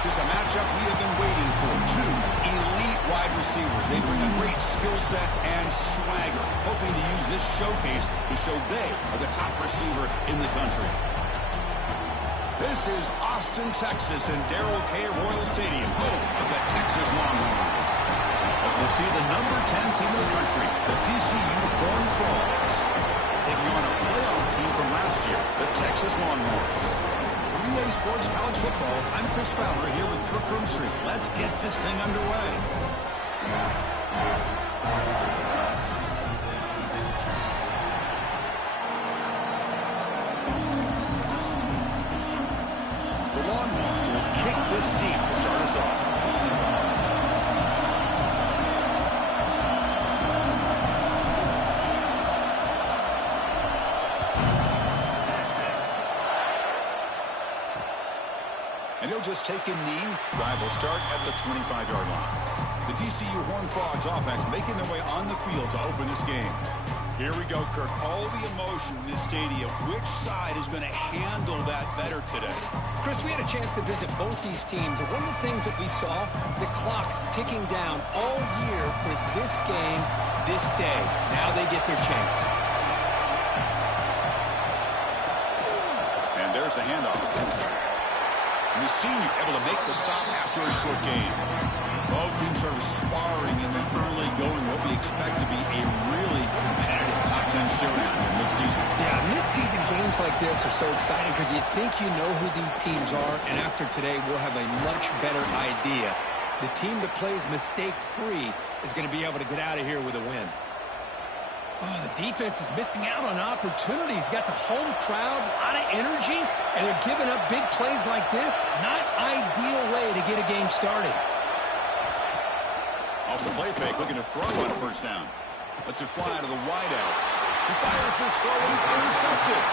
This is a matchup we have been waiting for. Two elite wide receivers. They bring a great skill set and swagger, hoping to use this showcase to show they are the top receiver in the country. This is Austin, Texas, and Darrell K. Royal Stadium, home of the Texas Longhorns. As we'll see the number 10 team in the country, the TCU Horned Frogs, taking on a playoff team from last year, the Texas Longhorns. For EA Sports College Football, I'm Chris Fowler here with Kirk Roomstreet. Let's get this thing underway. The Longhorns will kick this deep to start us off. And he'll just take a knee. Drive will start at the 25-yard line. The TCU Horned Frogs offense making their way on the field to open this game. Here we go, Kirk. All the emotion in this stadium. Which side is going to handle that better today? Chris, we had a chance to visit both these teams, and one of the things that we saw, the clock's ticking down all year for this game, this day. Now they get their chance. And there's the handoff. And the senior able to make the stop after a short gain. Both teams sort of sparring in the early going, what we expect to be a really competitive top 10 showdown in midseason. Yeah, midseason games like this are so exciting because you think you know who these teams are, and after today we'll have a much better idea. The team that plays mistake-free is going to be able to get out of here with a win. Oh, the defense is missing out on opportunities. Got the home crowd, a lot of energy, and they're giving up big plays like this. Not ideal way to get a game started. Off the play fake, looking to throw on a first down. Lets it fly to the wideout. He fires this throw, and it's intercepted.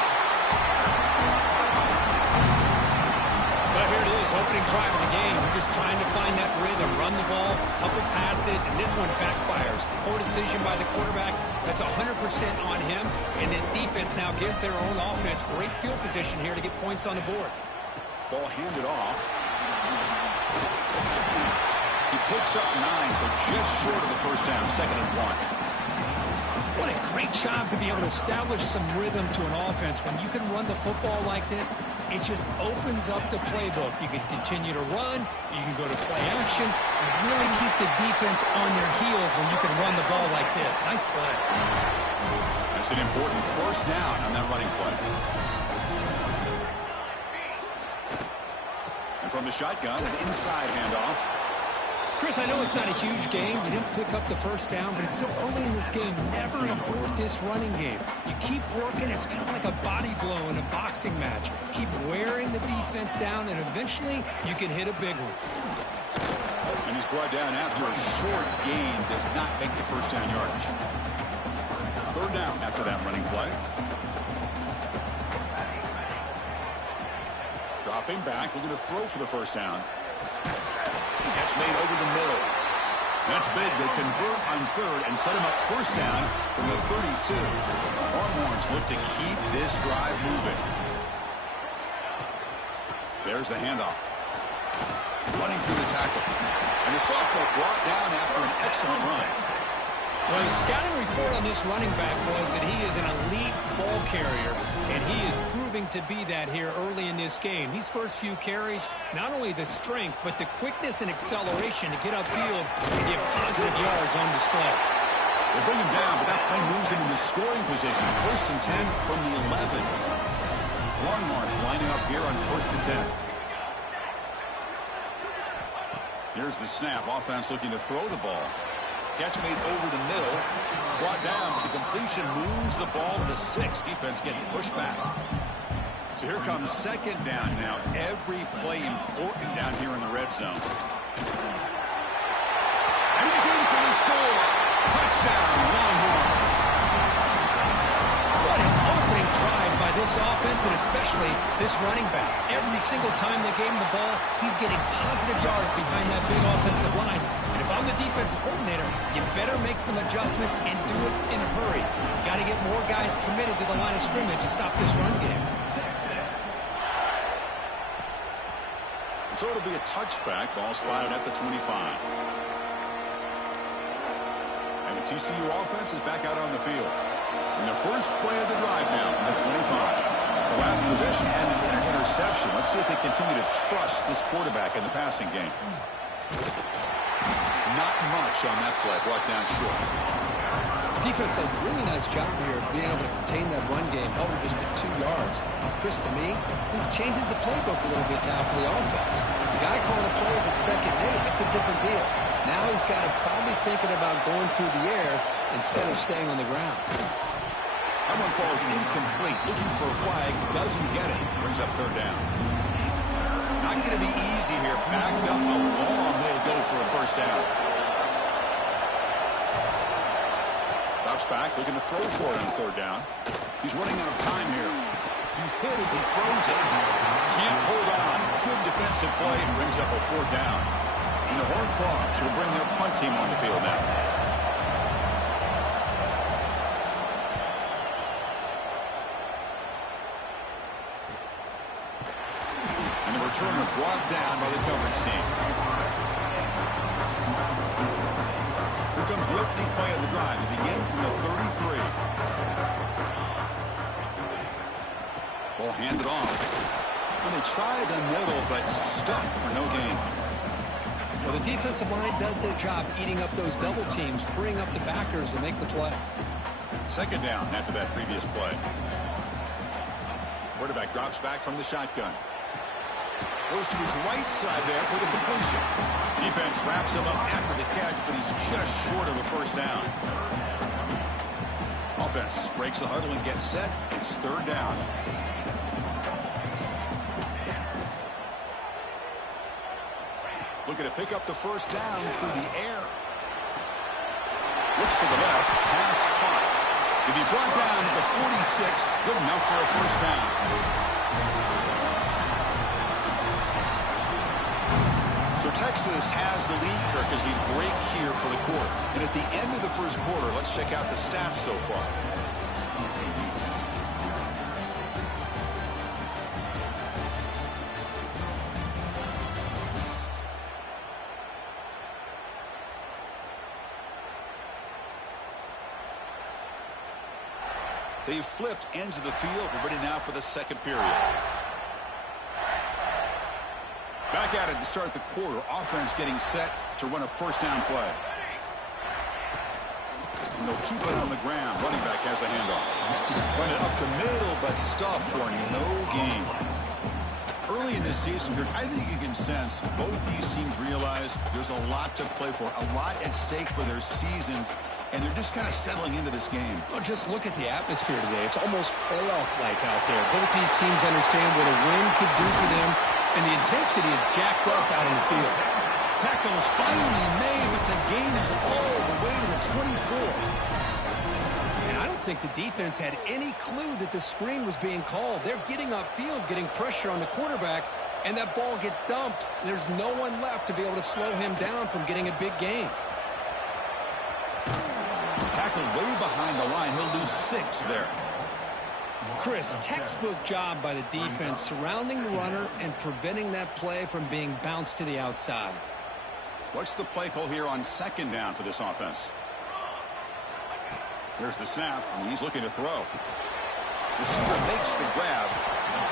But here it is, opening drive of the game. We're just trying to find that rhythm, run the ball, a couple passes, and this one backfires. Poor decision by the quarterback. That's 100% on him, and this defense now gives their own offense great field position here to get points on the board. Ball handed off. He picks up 9, so just short of the first down, 2nd and 1. What a great job to be able to establish some rhythm to an offense. When you can run the football like this, it just opens up the playbook. You can continue to run. You can go to play action. You really keep the defense on their heels when you can run the ball like this. Nice play. That's an important first down on that running play. And from the shotgun, an inside handoff. Chris, I know it's not a huge game. You didn't pick up the first down, but it's still early in this game. Never abort this running game. You keep working. It's kind of like a body blow in a boxing match. Keep wearing the defense down, and eventually you can hit a big one. And he's brought down after a short gain. Does not make the first down yardage. 3rd down after that running play. Dropping back. Looking to throw for the first down. That's made over the middle. That's big. They convert on 3rd and set him up first down from the 32. Longhorns look to keep this drive moving. There's the handoff. Running through the tackle. And the sophomore brought down after an excellent run. Well, the scouting report on this running back was that he is an elite ball carrier, and he is proving to be that here early in this game. These first few carries, not only the strength, but the quickness and acceleration to get upfield and get positive yards on display. They bring him down, but that play moves him into scoring position. 1st and 10 from the 11. Longhorns lining up here on 1st and 10. Here's the snap. Offense looking to throw the ball. Catch made over the middle. Brought down, but the completion moves the ball to the 6. Defense getting pushed back. So here comes 2nd down now. Every play important down here in the red zone. And he's in for the score. Touchdown, Longhorns. What an opening drive by this offense, and especially this running back. Every single time they gave him the ball, he's getting positive yards behind that big offensive line. And if I'm the defensive coordinator, you better make some adjustments and do it in a hurry. You got to get more guys committed to the line of scrimmage to stop this run game. So it'll be a touchback. Ball spotted at the 25. And the TCU offense is back out on the field. And the first play of the drive now from the 25. The last possession ended in an interception. Let's see if they continue to trust this quarterback in the passing game. Not much on that play. Brought down short. Defense does a really nice job here of being able to contain that run game, held him just at 2 yards. Chris, to me, this changes the playbook a little bit now for the offense. The guy calling the plays at second and 8, that's a different deal. Now he's got to probably thinking about going through the air instead of staying on the ground. That one falls incomplete. Looking for a flag. Doesn't get it. Brings up third down. Not going to be easy here. Backed up a long way to go for a first down. Drops back. Looking to throw for it on third down. He's running out of time here. He's hit as he throws it. Can't hold on. Good defensive play. Brings up a fourth down. And the Horned Frogs will bring their punt team on the field now. Returner brought down by the coverage team. Here comes the opening play of the drive. It begins from the 33. Ball handed off. And they try the middle, but stuck for no gain. Well, the defensive line does their job eating up those double teams, freeing up the backers to make the play. Second down after that previous play. Quarterback drops back from the shotgun. Goes to his right side there for the completion. Defense wraps him up after the catch, but he's just short of a first down. Offense breaks the huddle and gets set. It's third down. Looking to pick up the first down through the air. Looks to the left. Pass caught. To be brought down at the 46. Good enough for a first down. So Texas has the lead, Kirk, as we break here for the quarter. And at the end of the first quarter, let's check out the stats so far. They've flipped into the field. We're ready now for the second period. Back at it to start the quarter. Offense getting set to run a first down play. And they'll keep it on the ground. Running back has the handoff. Run it up the middle, but stuff for no gain. Early in this season, I think you can sense both these teams realize there's a lot to play for, a lot at stake for their seasons, and they're just kind of settling into this game. Well, just look at the atmosphere today. It's almost playoff-like out there. Both these teams understand what a win could do for them, and the intensity is jacked up out on the field. Tackle is finally made, but the gain is all the way to the 24. And I don't think the defense had any clue that the screen was being called. They're getting upfield, getting pressure on the quarterback, and that ball gets dumped. There's no one left to be able to slow him down from getting a big gain. Tackle way behind the line. He'll lose 6 there. Chris, textbook job by the defense surrounding the runner and preventing that play from being bounced to the outside. What's the play call here on second down for this offense? Here's the snap, and he's looking to throw. Receiver makes the grab.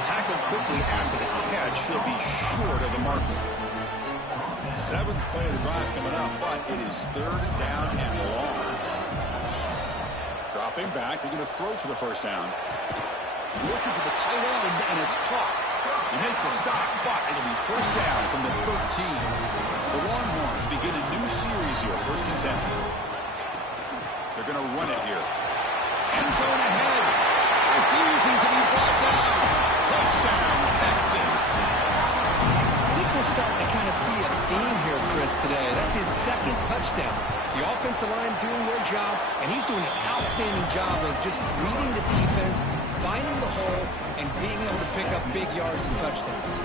Tackled quickly after the catch. He'll be short of the marker. 7th play of the drive coming up, but it is third down and long. Dropping back, looking to throw for the first down. Looking for the tight end, and it's caught. You make the stop, but it'll be first down from the 13. The Longhorns begin a new series here, 1st and 10. They're going to run it here. End zone ahead. Refusing to be brought down. Touchdown, Texas. I think we're starting to kind of see a theme here, Chris, today. That's his 2nd touchdown. The offensive line doing their job, and he's doing an outstanding job of just reading the defense, finding the hole, and being able to pick up big yards and touchdowns.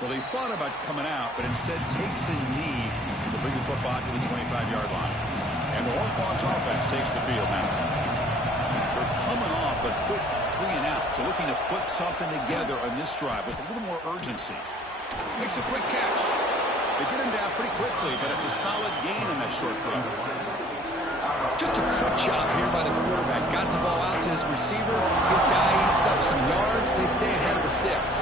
Well, they thought about coming out, but instead takes a knee to bring the football to the 25-yard line. And the Horned Frogs offense takes the field now. They're coming off a quick 3 and out. So looking to put something together on this drive with a little more urgency. Makes a quick catch. They get him down pretty quickly, but it's a solid gain in that short throw. Just a good job here by the quarterback. Got the ball out to his receiver. His guy eats up some yards. They stay ahead of the sticks.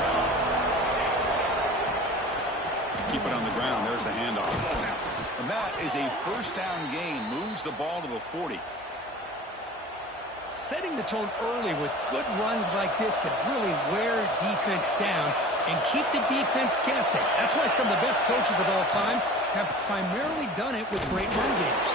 Keep it on the ground. There's the handoff. And that is a first down gain. Moves the ball to the 40. Setting the tone early with good runs like this can really wear defense down and keep the defense guessing. That's why some of the best coaches of all time have primarily done it with great run games.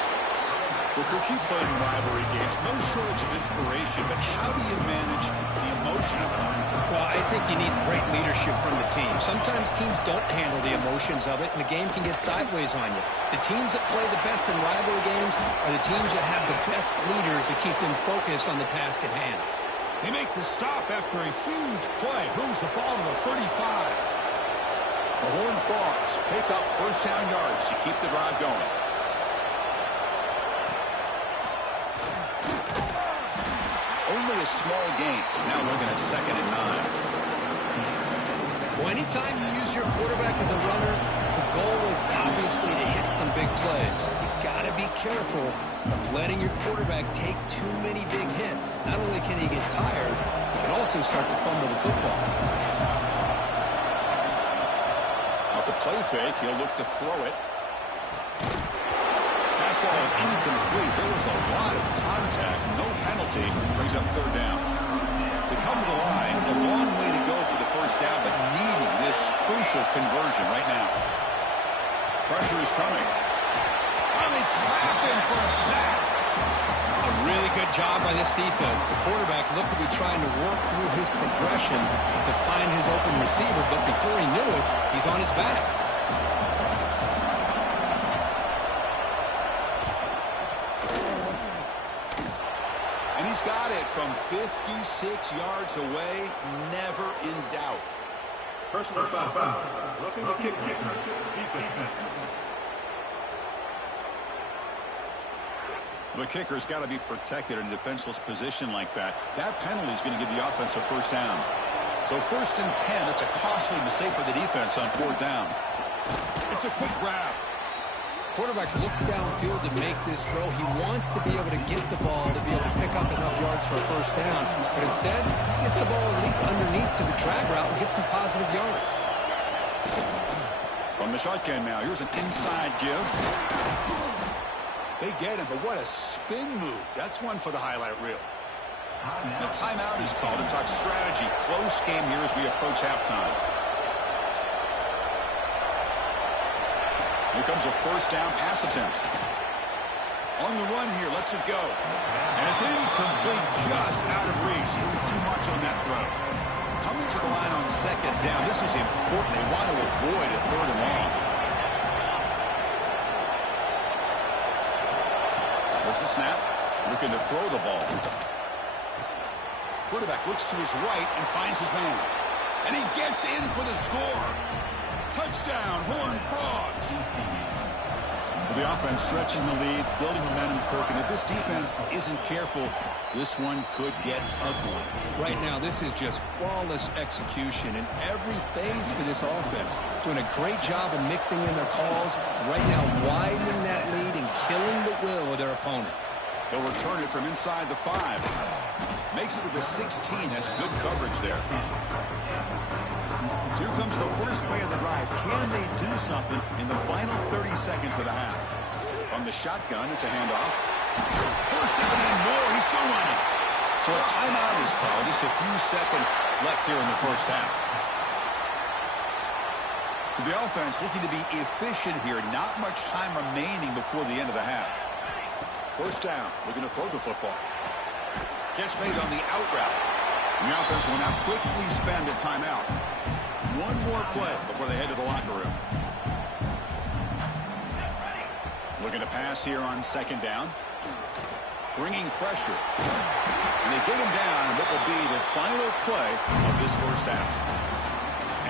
Well, Cook, you played in rivalry games. No shortage of inspiration, but how do you manage the emotion of it? Well, I think you need great leadership from the team. Sometimes teams don't handle the emotions of it, and the game can get sideways on you. The teams that play the best in rivalry games are the teams that have the best leaders to keep them focused on the task at hand. They make the stop after a huge play. Moves the ball to the 35. The Horned Frogs pick up first down yards to keep the drive going. Only a small gain. Now looking at 2nd and 9. Well, anytime you use your quarterback as a runner, the goal is obviously to hit some big plays. You've got to be careful of letting your quarterback take too many big hits. Not only can he get tired, he can also start to fumble the football. Off the play fake, he'll look to throw it. Pass ball is incomplete. There was a lot of contact. No penalty. Brings up 3rd down. They come to the line. A long way to go for the first down, but needing this crucial conversion right now. Pressure is coming. Oh, they trap him for a sack. A really good job by this defense. The quarterback looked to be trying to work through his progressions to find his open receiver, but before he knew it, he's on his back. And he's got it from 56 yards away. Never in doubt. Personal foul. Looking to kick. The kicker's got to be protected in a defenseless position like that. That penalty is going to give the offense a first down. So 1st and 10. That's a costly mistake for the defense on 4th down. It's a quick grab. Quarterback looks downfield to make this throw. He wants to be able to get the ball to be able to pick up enough yards for a first down. But instead, he gets the ball at least underneath to the drag route and gets some positive yards. From the shotgun now, here's an inside give. They get him, but what a spin move. That's one for the highlight reel. The timeout is called to talk strategy. Close game here as we approach halftime. Here comes a first down pass attempt. On the run here, lets it go. And it's incomplete, just out of reach. Too much on that throw. Coming to the line on 2nd down. This is important. They want to avoid a 3rd and long. There's the snap. Looking to throw the ball. Quarterback looks to his right and finds his man. And he gets in for the score. Touchdown, Horned Frogs. The offense stretching the lead, building momentum, Kirk. And if this defense isn't careful, this one could get ugly. Right now, this is just flawless execution in every phase for this offense. Doing a great job of mixing in their calls. Right now, widening that lead and killing the will of their opponent. They'll return it from inside the 5. Makes it to the 16. That's good coverage there. So here comes the first play of the drive. Can they do something in the final 30 seconds of the half? From the shotgun, it's a handoff. First down and more. He's still running. So a timeout is called. Just a few seconds left here in the first half. So the offense looking to be efficient here. Not much time remaining before the end of the half. First down. Looking to throw the football. Catch made on the out route. And the offense will now quickly spend a timeout. One more play before they head to the locker room. Looking to pass here on 2nd down. Bringing pressure. And they get him down on what will be the final play of this first half.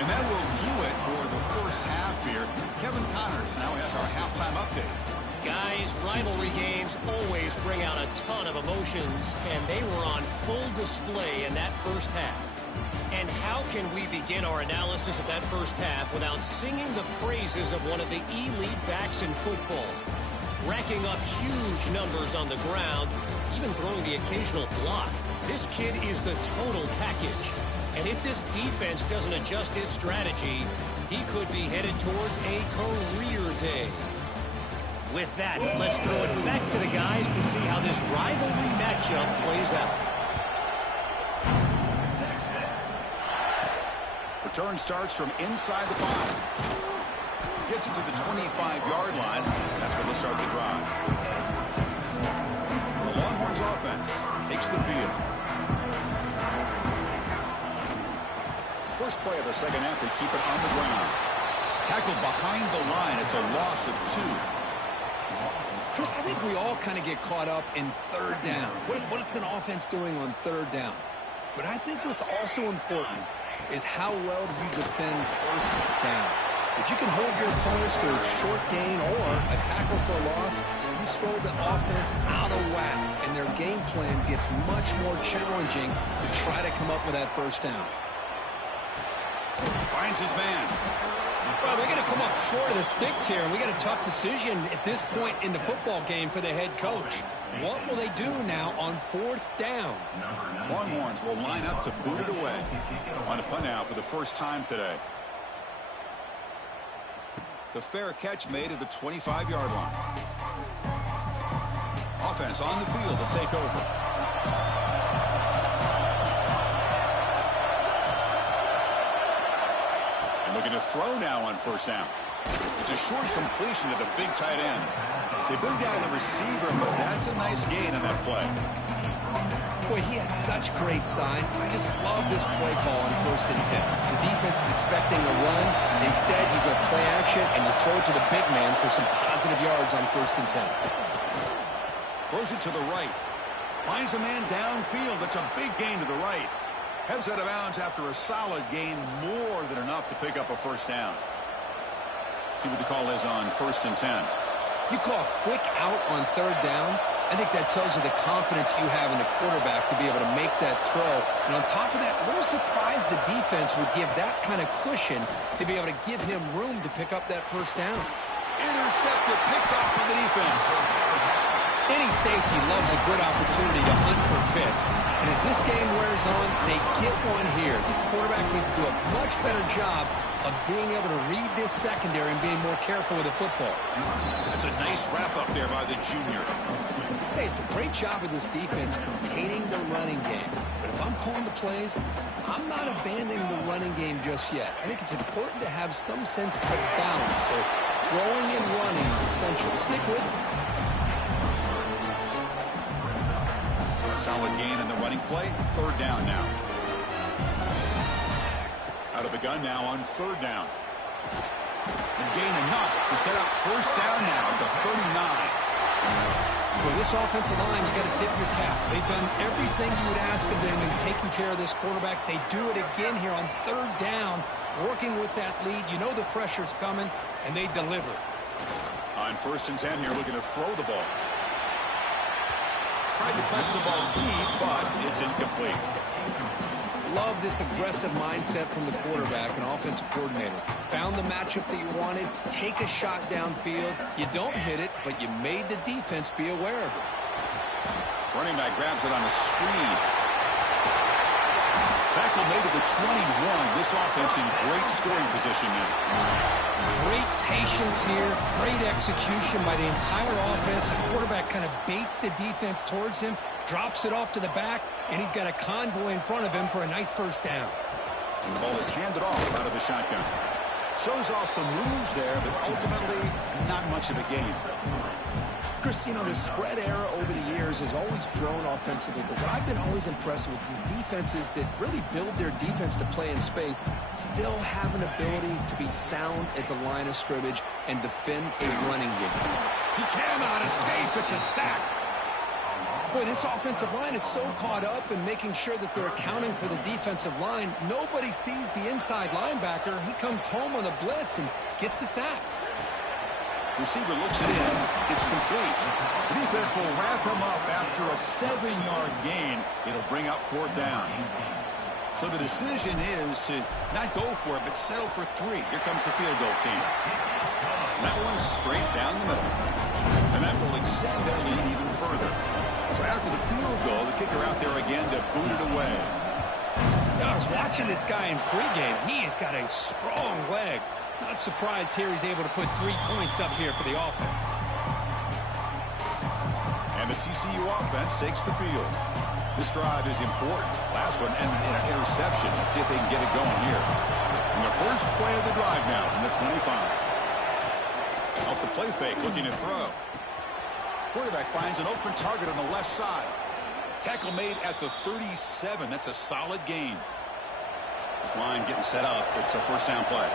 And that will do it for the first half here. Kevin Connors now has our halftime update. Guys, rivalry games always bring out a ton of emotions, and they were on full display in that first half. And how can we begin our analysis of that first half without singing the praises of one of the elite backs in football? Racking up huge numbers on the ground, even throwing the occasional block. This kid is the total package. And if this defense doesn't adjust its strategy, he could be headed towards a career day. With that, let's throw it back to the guys to see how this rivalry matchup plays out. Return starts from inside the 5. Gets it to the 25-yard line. That's where they'll start the drive. The Longhorns offense takes the field. First play of the second half, they keep it on the ground. Tackled behind the line. It's a loss of 2. Chris, I think we all kind of get caught up in third down. What's an offense doing on third down? But I think what's also important is how well do you defend first down. If you can hold your opponents to a short gain or a tackle for a loss, you throw the offense out of whack, and their game plan gets much more challenging to try to come up with that first down. Finds his man. Well, they're going to come up short of the sticks here, and we got a tough decision at this point in the football game for the head coach. What will they do now on fourth down? Longhorns will line up to boot it away. On a punt now for the first time today. The fair catch made at the 25-yard line. Offense on the field to take over. Looking to throw now on first down. It's a short completion to the big tight end. They bring down the receiver, but that's a nice gain on that play. Boy, he has such great size. I just love this play call on first and 10. The defense is expecting a run. Instead, you go play action, and you throw it to the big man for some positive yards on first and 10. Throws it to the right. Finds a man downfield. That's a big gain to the right. Heads out of bounds after a solid gain, more than enough to pick up a first down. See what the call is on first and 10. You call a quick out on third down. I think that tells you the confidence you have in the quarterback to be able to make that throw. And on top of that, a little surprised the defense would give that kind of cushion to be able to give him room to pick up that first down. Intercepted, picked off by the defense. Any safety loves a good opportunity to hunt for picks. And as this game wears on, they get one here. This quarterback needs to do a much better job of being able to read this secondary and being more careful with the football. That's a nice wrap up there by the junior. Hey, it's a great job of this defense containing the running game. But if I'm calling the plays, I'm not abandoning the running game just yet. I think it's important to have some sense of balance. So throwing and running is essential. Stick with it. Solid gain in the running play. Third down now. Out of the gun now on third down. And gain enough to set up first down now at the 39. Well, this offensive line, you got to tip your cap. They've done everything you would ask of them in taking care of this quarterback. They do it again here on third down, working with that lead. You know the pressure's coming, and they deliver. On first and 10 here, looking to throw the ball. Tried to pass the ball deep, but it's incomplete. Love this aggressive mindset from the quarterback and offensive coordinator. Found the matchup that you wanted, take a shot downfield. You don't hit it, but you made the defense be aware of it. Running back grabs it on a screen. Tackle made to the 21. This offense in great scoring position now. Great patience here, great execution by the entire offense. The quarterback kind of baits the defense towards him, drops it off to the back, and he's got a convoy in front of him for a nice first down. And the ball is handed off out of the shotgun. Shows off the moves there, but ultimately not much of a gain. Chris, you know, the spread era over the years has always grown offensively, but what I've been always impressed with defenses that really build their defense to play in space still have an ability to be sound at the line of scrimmage and defend a running game. He cannot escape. It's a sack. Boy, this offensive line is so caught up in making sure that they're accounting for the defensive line. Nobody sees the inside linebacker. He comes home on a blitz and gets the sack. Receiver looks it in. It's complete. The defense will wrap him up after a 7-yard gain. It'll bring up 4th down. So the decision is to not go for it, but settle for 3. Here comes the field goal team. And that one's straight down the middle. And that will extend their lead even further. So after the field goal, the kicker out there again to boot it away. Now, I was watching this guy in pregame. He has got a strong leg. Not surprised here he's able to put 3 points up here for the offense. And the TCU offense takes the field. This drive is important. Last one ended in an interception. Let's see if they can get it going here. And the first play of the drive now from the 25. Off the play fake, looking to throw. Quarterback finds an open target on the left side. Tackle made at the 37. That's a solid gain. This line getting set up. It's a first down play.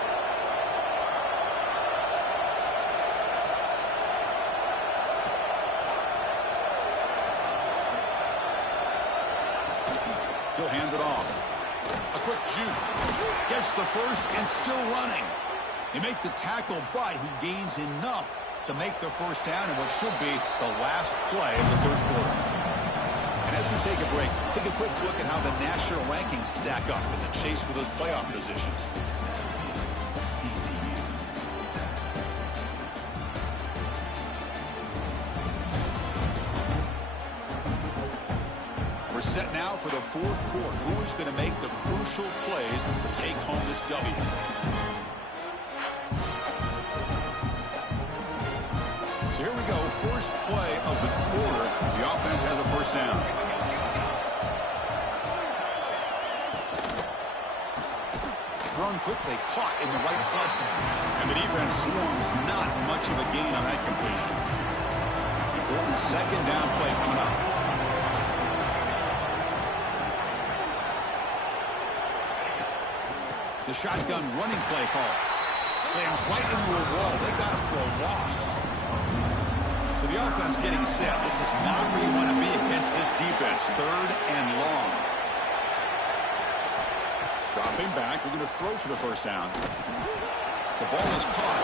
He'll hand it off. A quick juke. Gets the first and still running. They make the tackle, but he gains enough to make the first down in what should be the last play of the 3rd quarter. And as we take a break, take a quick look at how the national rankings stack up in the chase for those playoff positions. We're set now for the 4th quarter. Who is going to make the crucial plays to take home this W? So here we go. First play of the quarter. The offense has a first down. Thrown quickly, caught in the right foot. And the defense swarms. Not much of a gain on that completion. Important 2nd down play coming up. The shotgun running play call. Slams right into a wall. They got him for a loss. So the offense getting set. This is not where you want to be against this defense. 3rd and long. Dropping back. We're going to throw for the first down. The ball is caught.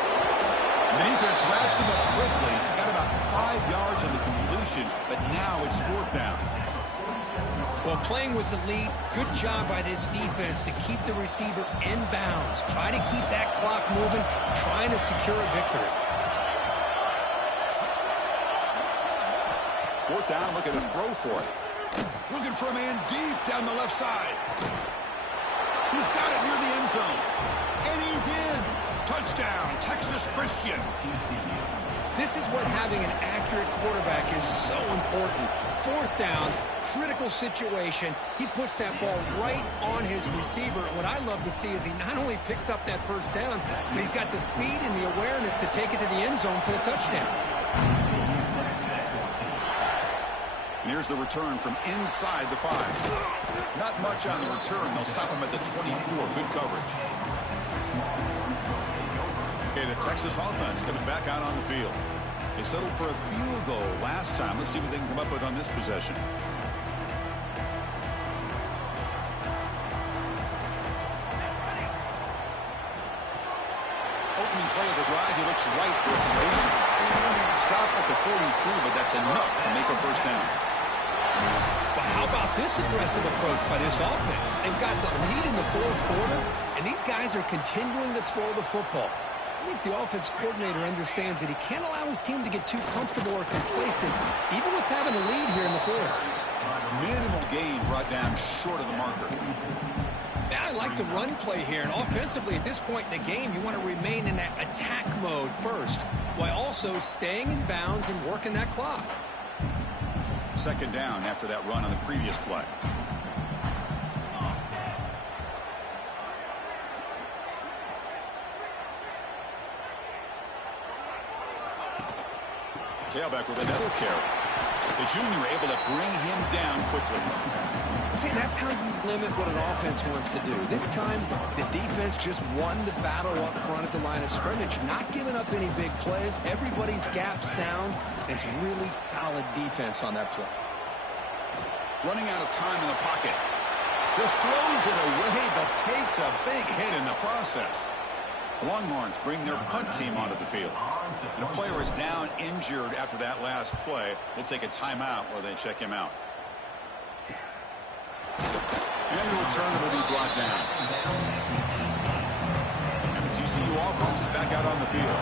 And the defense wraps him up quickly. Got about 5 yards on the completion, but now it's 4th down. Well, playing with the lead, good job by this defense to keep the receiver in bounds. Try to keep that clock moving, trying to secure a victory. 4th down, look at the throw for it. Looking for a man deep down the left side. He's got it near the end zone. And he's in. Touchdown, Texas Christian. This is what having an accurate quarterback is so important. 4th down, critical situation. He puts that ball right on his receiver. What I love to see is he not only picks up that first down, but he's got the speed and the awareness to take it to the end zone for the touchdown. And here's the return from inside the 5. Not much on the return. They'll stop him at the 24. Good coverage. Okay, the Texas offense comes back out on the field. They settled for a field goal last time. Let's see what they can come up with on this possession. Opening play of the drive, he looks right for a completion. Stop at the 43, but that's enough to make a first down. Well, how about this aggressive approach by this offense? They've got the lead in the 4th quarter, and these guys are continuing to throw the football. I think the offense coordinator understands that he can't allow his team to get too comfortable or complacent, even with having a lead here in the 4th. Minimal gain brought down short of the marker. Yeah, I like the run play here, and offensively at this point in the game, you want to remain in that attack mode first, while also staying in bounds and working that clock. 2nd down after that run on the previous play. Tailback with another carry. The junior able to bring him down quickly. See, that's how you limit what an offense wants to do. This time, the defense just won the battle up front at the line of scrimmage, not giving up any big plays. Everybody's gap sound. It's really solid defense on that play. Running out of time in the pocket. Just throws it away, but takes a big hit in the process. The Longhorns bring their punt team onto the field. And a player is down injured after that last play. We'll take a timeout while they check him out. And the returner will be brought down. And the TCU offense is back out on the field.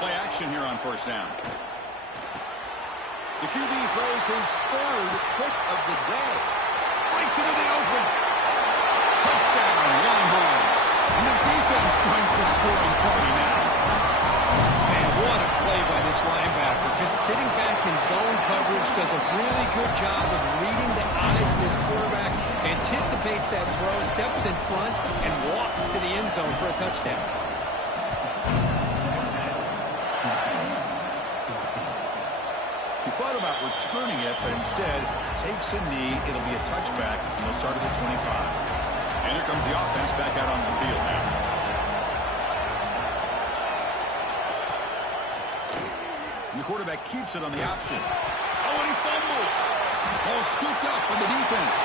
Play action here on first down. The QB throws his third pick of the day. Breaks into the open. Touchdown, Longhorns. And the defense joins the scoring party now. Man, what a play by this linebacker. Just sitting back in zone coverage, does a really good job of reading the eyes of his quarterback, anticipates that throw, steps in front, and walks to the end zone for a touchdown. He thought about returning it, but instead takes a knee. It'll be a touchback, and they'll start at the 25. And here comes the offense back out on the field now. And the quarterback keeps it on the option. Oh, and he fumbles. Ball scooped up on the defense.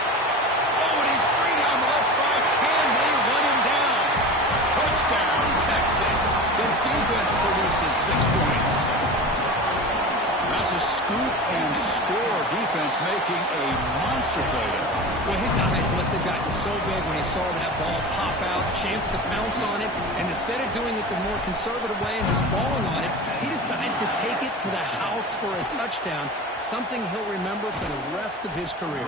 Oh, and he's free down the left side. Can they run him down? Touchdown, Texas. The defense produces 6 points. That's a scoop and score. Defense making a monster play there. Well, his eyes must have gotten so big when he saw that ball pop out, chance to pounce on it, and instead of doing it the more conservative way and just falling on it, he decides to take it to the house for a touchdown, something he'll remember for the rest of his career.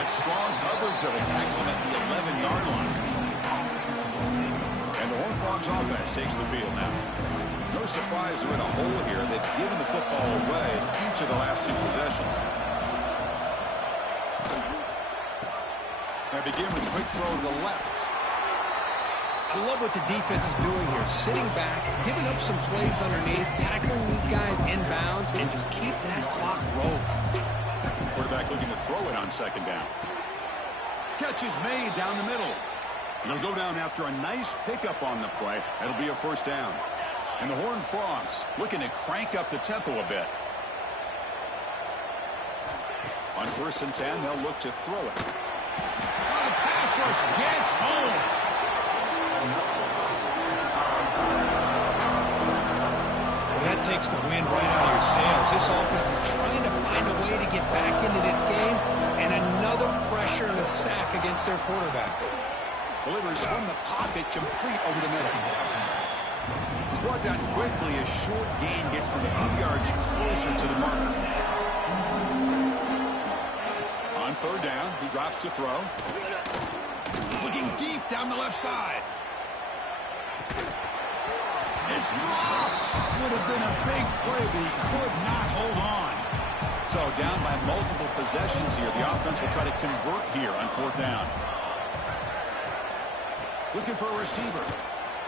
That strong coverage that will tackle him at the 11-yard line. And the Horned Frogs offense takes the field now. No surprise they're in a hole here. They've given the football away in each of the last 2 possessions. They begin with a quick throw to the left. I love what the defense is doing here. Sitting back, giving up some plays underneath, tackling these guys inbounds, and just keep that clock rolling. Quarterback looking to throw it on second down. Catch is made down the middle. And he'll go down after a nice pickup on the play. That'll be a first down. And the Horned Frogs looking to crank up the tempo a bit. On 1st and 10, they'll look to throw it. Oh, the pass rush gets home. Well, that takes the wind right out of your sails. This offense is trying to find a way to get back into this game, and another pressure and a sack against their quarterback. Delivers from the pocket, complete over the middle. He's brought down quickly. A short gain gets them a few yards closer to the marker. On 3rd down, he drops to throw. Looking deep down the left side. It's dropped. Would have been a big play, but he could not hold on. So down by multiple possessions here. The offense will try to convert here on 4th down. Looking for a receiver.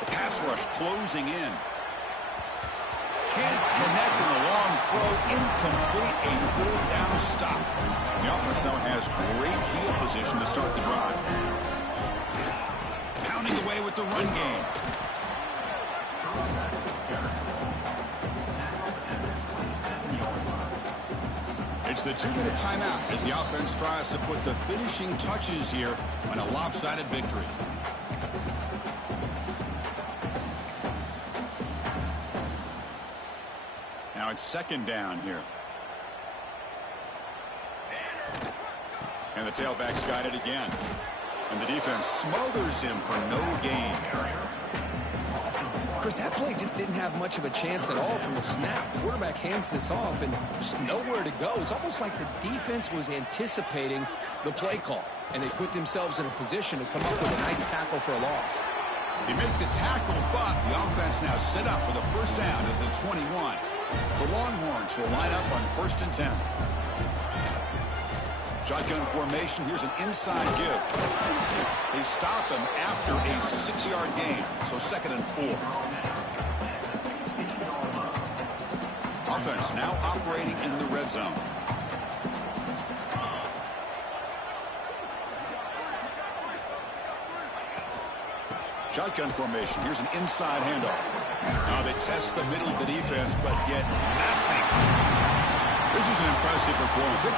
The pass rush closing in. Can't connect in the long throw. Incomplete. A 4th down stop. The offense now has great field position to start the drive. Pounding away with the run game. It's the 2-minute timeout as the offense tries to put the finishing touches here on a lopsided victory. Now it's 2nd down here. And the tailback's got it again. And the defense smothers him for no gain. Chris, that play just didn't have much of a chance at all from the snap. The quarterback hands this off and just nowhere to go. It's almost like the defense was anticipating the play call, and they put themselves in a position to come up with a nice tackle for a loss. They make the tackle, but the offense now set up for the first down at the 21. The Longhorns will line up on 1st and 10. Shotgun formation. Here's an inside give. They stop him after a 6-yard gain, so 2nd and 4. Offense now operating in the red zone. Shotgun formation. Here's an inside handoff. Now they test the middle of the defense, but get nothing. This is an impressive performance.